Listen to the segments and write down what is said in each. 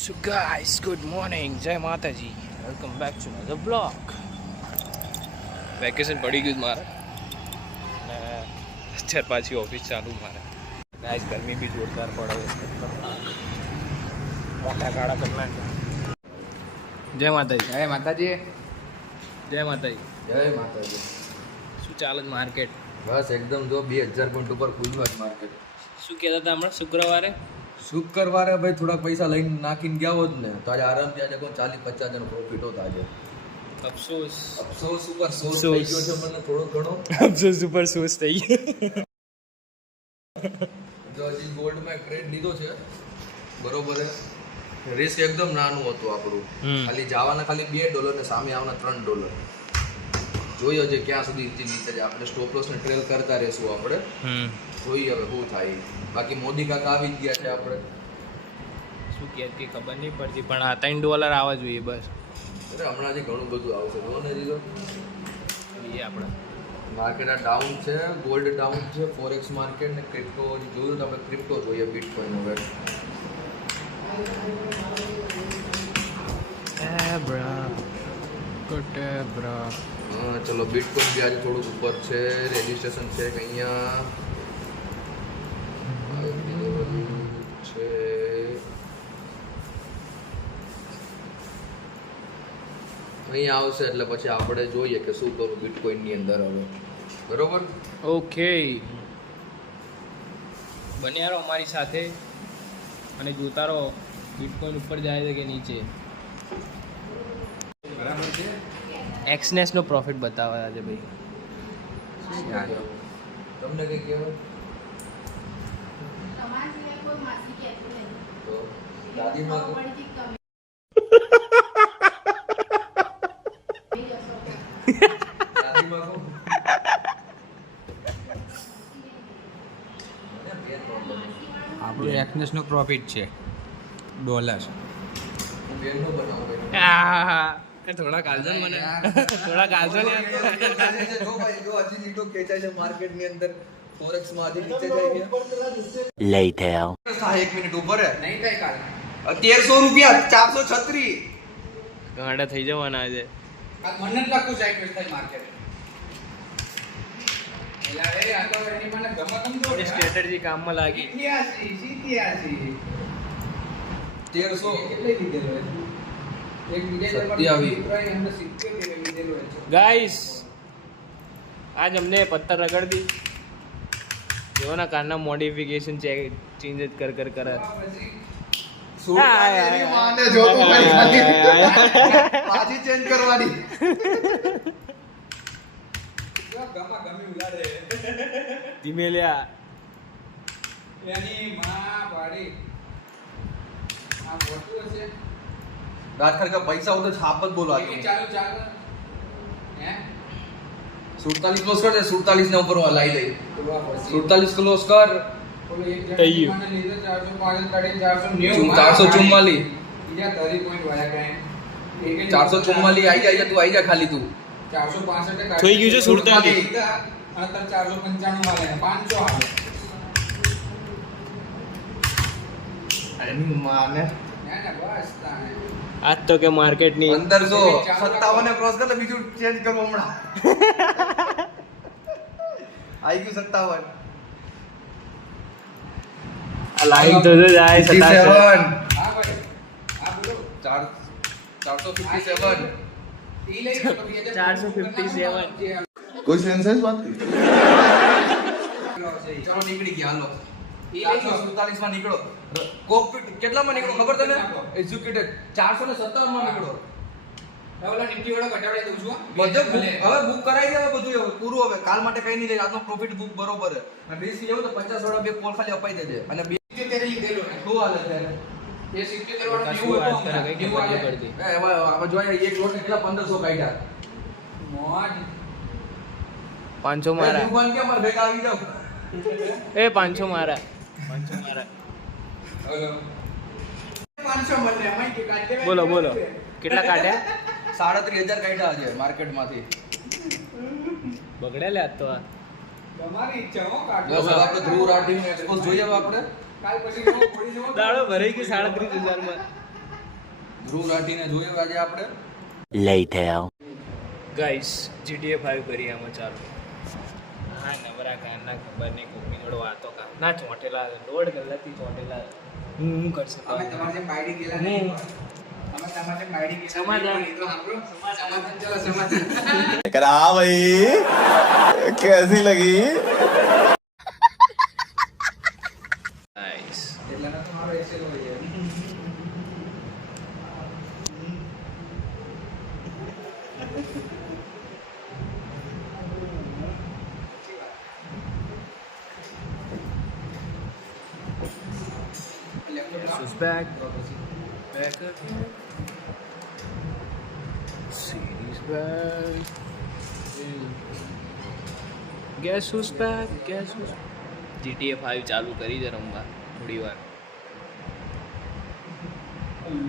So guys, good morning, જય માતાજી, welcome back to the blog. Vacation પડી ગયું મારે ને અત્યારે પાછી ઓફિસ ચાલુ મારે. ગાઈસ ગરમી બી જોરદાર પડે છે, મોટા કાળા કરી નાખ્યા. જય માતાજી. જય માતાજી. જય માતાજી. જય માતાજી. શું ચાલે છે માર્કેટ? બસ એકદમ જો 2000 પોઈન્ટ ઉપર ખુલ્લું છે માર્કેટ. શું કહેતા હતા હમણાં શુક્રવારે ભાઈ થોડા પૈસા લઈને નાખીને ગયા હોત ને તો આજે આરામથી આજે કોઈ 40-50 જણ પ્રોફિટ હોત આજે. અફસોસ ઉપર સોસ થઈ ગયો છે મને થોડો ઘણો. અફસોસ ઉપર સોસ થઈ ગયો. જો હજી ગોલ્ડમાં એક ટ્રેડ લીધો છે બરોબર છે. રિસ્ક એકદમ નાનું હતું આપણું, ખાલી જવાના ખાલી $2 ને સામે આવવાના $3. જોઈએ છે ક્યાં સુધી નીચે જાય. આપણે સ્ટોપ લોસ ને ટ્રેલ કરતા રહેશું આપણે. જોઈએ હવે શું થાય. બાકી મોદી કાકા આવી જ ગયા છે આપણે. શું કહે કે ખબર નહીં પડતી, પણ આ $3 આવવા જોઈએ બસ. અરે હમણાં હજી ઘણું બધું આવશે. જો ને જીગો એ આપણે માર્કેટ આ ડાઉન છે, ગોલ્ડ ડાઉન છે, ફોરેક્સ માર્કેટ ને ક્રિપ્ટો જોયું તો આપણે ક્રિપ્ટો જોઈએ બિટકોઈન હવે. ચલો બિટકોઈન બી આજે થોડુંક ઉપર છે. રજિસ્ટ્રેશન છે કે અહીંયા છે. અહીંયા આવશે એટલે પછી આપણે જોઈએ કે શું કરું બિટકોઈનની અંદર હવે. બરોબર, ઓકે. બન્યા રહો અમારી સાથે અને જોતા રહો બિટકોઈન ઉપર જાય છે કે નીચે. બરાબર છે. એક્સનેસ નો પ્રોફિટ બતાવે આજે ભાઈ. તમને કઈ કહેવાય તો દાદીમાં તો દાદીમાં કહું આપણું એક્સનેસ નો પ્રોફિટ છે $. બેનનો બનાવો થોડા કાલજો મને, થોડા કાલજો ને. જો ભાઈ જો હજી લીટો ખેંચાય છે માર્કેટ ની અંદર. ફોરેક્સ માં હજી નીચે જાય ગયા. Later. હા 1 મિનિટ ઉપર નહીં થાય કાલ. $1300 436. ગાંડા થઈ જવાના આજે. આ મને જ લાગતું સાઈડ વેસ્ટ થાય માર્કેટ. એલા એ આ તો એની મને ગમતમ તો સ્ટ્રેટેજી કામમાં લાગી. 87 1300 કેટલે લીધેલો એક બીજા નંબર 70 લીધેલો છે. ગાઈસ આજ અમને પથ્થર રગડ દી. જેઓના કારના મોડિફિકેશન ચેન્જ જ કર કરે. પાછી ચેન્જ કરવાની. ગમા ગમી ઉલાડે ધીમે લ્યા. એની માં વાડી આ મોટું હશે. રાજખર કા પૈસા ઉધર છાપ જ બોલો આજે. ચાલો હે 47 ક્લોઝ કર દે. 47 ને ઉપર લાઈ દે. 47 ક્લોઝ કર. થઈ ગયું. 444 બીજા 30 પોઈન્ટ વાયા કાંઈ 444 આઈ જા તું આઈ જા ખાલી તું. 465 થઈ ગયું છે 47. અને 495 વાલે 500 આવે. એની માને ના બસ તાને આજ તો કે માર્કેટની 1557 ક્રોસ કર લે. બીજું ચેન્જ કરવો હમણાં. આઈ ગયું 57. લાઈન તો જો જાય 57. હા ભાઈ હા બોલો 457. ઈ લઈ લો તો 457. कोई सेंस है इस बात की? ચલો નીકળી ગયા હાલો. ઈ લઈ લો 447 માં નીકળો. કોકપિટ કેટલામાં નીકળો ખબર તને? એક્ઝિક્યુટેડ 457 માં નીકળો. ઓલા નિફ્ટી વાળો ઘટાડી દઉં છું બધું હવે બુક કરાઈ દે. હવે બધું હવે પૂરું. હવે કાલ માટે કઈ નહીં લે. આજનો પ્રોફિટ બુક બરોબર છે. અને 20 લેવું તો 50 વાળા બે કોલ ખાલી અપાઈ દેજે. અને 70 લીધેલો ને શું હાલે છે એ 70 વાળો ન્યુ હતો હમણાં. ન્યુ આવે હવે જોઈએ એક લોટ કેટલા 1500 કાઢ્યા. મોજ 500 મારા. દુકાન કે માર ભેગા આવી જાવ. એ 500 મારા. 500 મારા. હલો 500 મળે અમાય કે કાઢે. બોલો કેટલા કાઢ્યા? 37000 કાઢ્યા છે માર્કેટમાંથી. બગડ્યા લે આજ તો આ. તમારી ઈચ્છા હો કાઢો. બસ હવે આપણે ધ્રુવ રાઠીનું એક્સપોઝ જોઈએ હવે આપણે. કાલ પછી નો પડી નો દાડો ભરાઈ ગઈ 37000 માં. ધ્રુવ રાઠીને જોયો આજે આપણે. ગાઈસ GTA 5 કરી આમાં ચાલુ. હા નવરા કારના ખબર નહીં કોકની જોડે વાતો કર ના ચોંટેલા 1.5 કલાકથી ચોંટેલા હું કરશે અમે તમારે જેમ બાયડી ગયેલા નહીં. અમે તમારે જેમ બાયડી ગયેલા સમાધાન. નહીં. તો સાંભળો. સમાધાન ચલો સમાધાન. करा भाई कैसी लगी ગાઈસ એટલાનો તો મારો એસેલ હોય છે. Guess who's back? Back again. Series back. Guess who's back? Guess who's GTA 5 ચાલુ કરી દે રમવા થોડી વાર.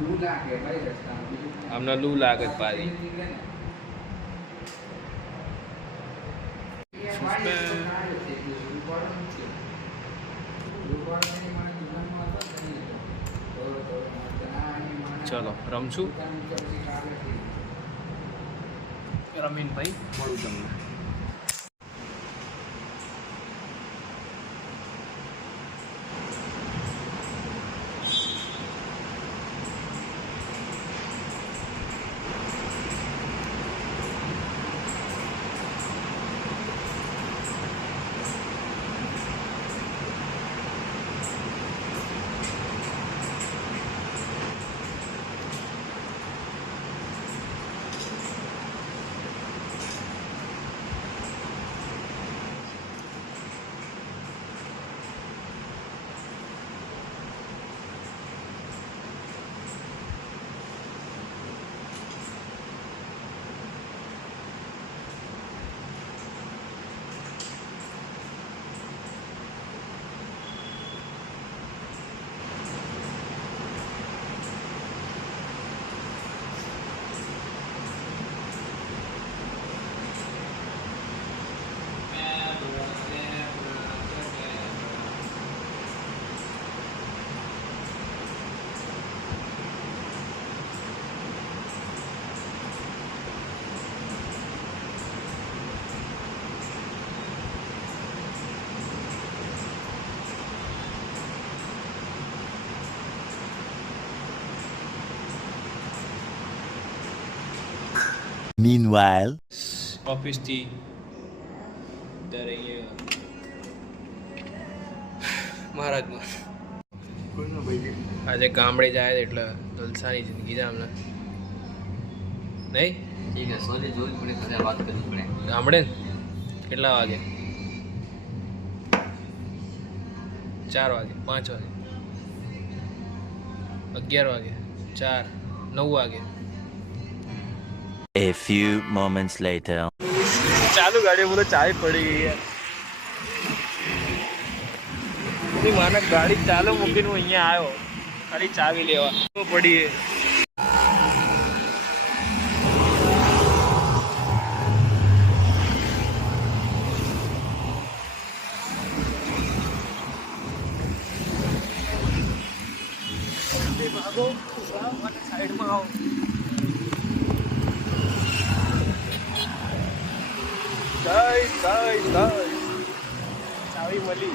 લૂ લાગે ભાઈ રસ્તામાં. બીજું કંઈ. આમને લૂ લાગે જ પાછી. ચલો રમશું રમીન ભાઈ મળું તમને. meanwhile ઓફિસથી ત્યારે અહીંયા મહારાજમાં આજે ગામડે જાય છે એટલે જલસાની જિંદગી છે અમને નહીં ઠીક છે સોરી જોવી પડે ઘરે વાત કરવી પડે. ગામડે ને? કેટલા વાગે 4 વાગે 5 વાગે 11 વાગે 4 9 વાગે. a few moments later ચાલુ ગાડી બોલો ચાવી પડી ગઈ યાર. માને ગાડી ચાલુ મૂકીને હું અહીંયા આવ્યો ખાલી ચાવી લેવા પડી ગઈ. ભાગો સાઈડમાં આવો. ચાવી મળી.